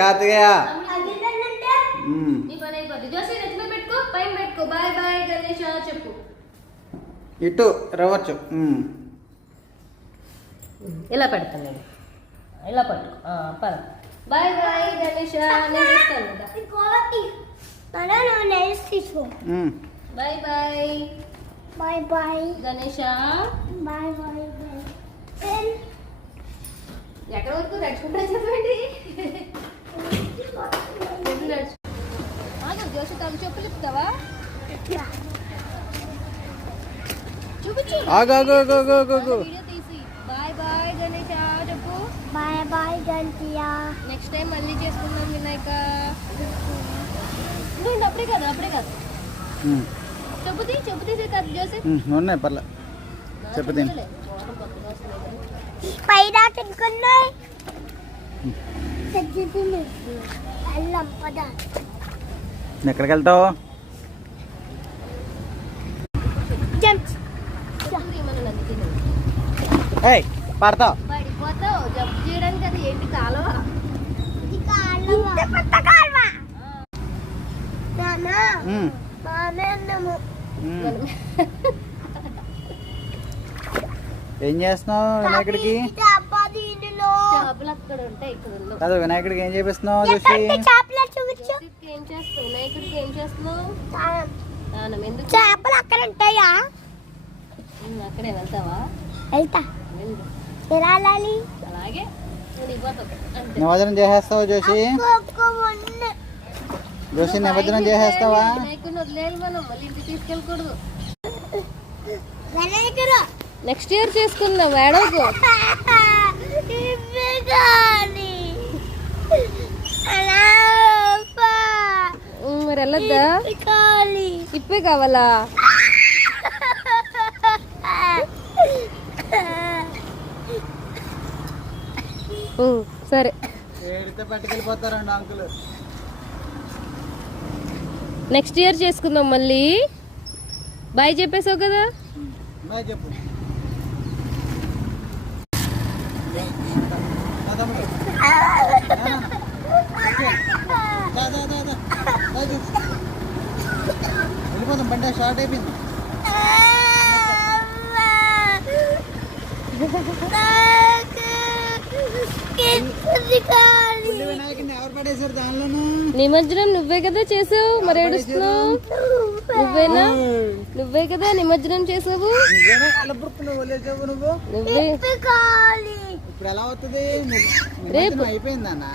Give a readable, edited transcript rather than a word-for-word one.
కార్తికేయ చెప్పు ఇటు రవచ్చు. ఇలా పెడతాను నేను, ఇలా పట్టు. పద. Bye bye Ganesh. నేను ఇస్తాను. Bye bye. Bye bye Ganesh. Bye bye. ఎక్కడ వరకు నడుచుకుంటా చెప్పండి. జోషి తాను చెప్పులు ఇస్తావా? చూపించు. వీడియో తీసి బాయ్ బాయ్ గణేష్ చెప్పు. బాయ్ బాయ్ గంటియా. నెక్స్ట్ టైం మళ్ళీ చేసుకుందాం వినాయక. నువ్వు అప్పుడే కాదు చెప్పు తీసే కాదు జోసి. ఉన్నాయి పర్లే చెప్పు తిని. పైన తినుకున్నాయి. వెళ్ళాం పద. ఎక్కడికి వెళ్తావు? ఏయ్ పడతావు. పడిపోతావు. జంప్ చేయడానికి అది ఏంటి కాలువ? ఏం చేస్తున్నావు వినాయకుడికి? చేపలు అక్కడ ఉంటాయి. కాదు వినాయకుడికి ఏం చేపిస్తున్నావు చూసి? వినాయకుడికి ఏం చేస్తున్నావు? ఎందుకు చేపలు అక్కడ ఉంటాయా? అక్కడే వెళ్తావా? వెళ్తా. వెళ్ళాలి. అలాగే నిమజ్జనం చేసేస్తావు జోషి? జోషి నిమజ్జనం చేసేస్తావా? వినాయకుడిని వదిలేయాలి మనం, మళ్ళీ ఇంటికి తీసుకెళ్ళకూడదు. నెక్స్ట్ ఇయర్ చేసుకుందాం. ఏడవకు. మరి వెళ్ళొద్దా? ఇప్పే కావాలా? సరే. పట్టుకెళ్ళిపోతారండి అంకుల్. నెక్స్ట్ ఇయర్ చేసుకుందాం మళ్ళీ. బాయ్ చెప్పేసావు కదా. బాయ్ చెప్పు. వెళ్ళిపోతాం, బండి స్టార్ట్ అయిపోయింది. వినాయకుడిని ఎవరు పడేశారు దానిలోనూ? నిమజ్జనం నువ్వే కదా చేసావు, మరి ఏడుస్తున్నావు? నువ్వే కదా నిమజ్జనం చేసావు. నువ్వే. ఇప్పుడు ఎలా అవుతుంది? రేపు అయిపోయిందన్నా.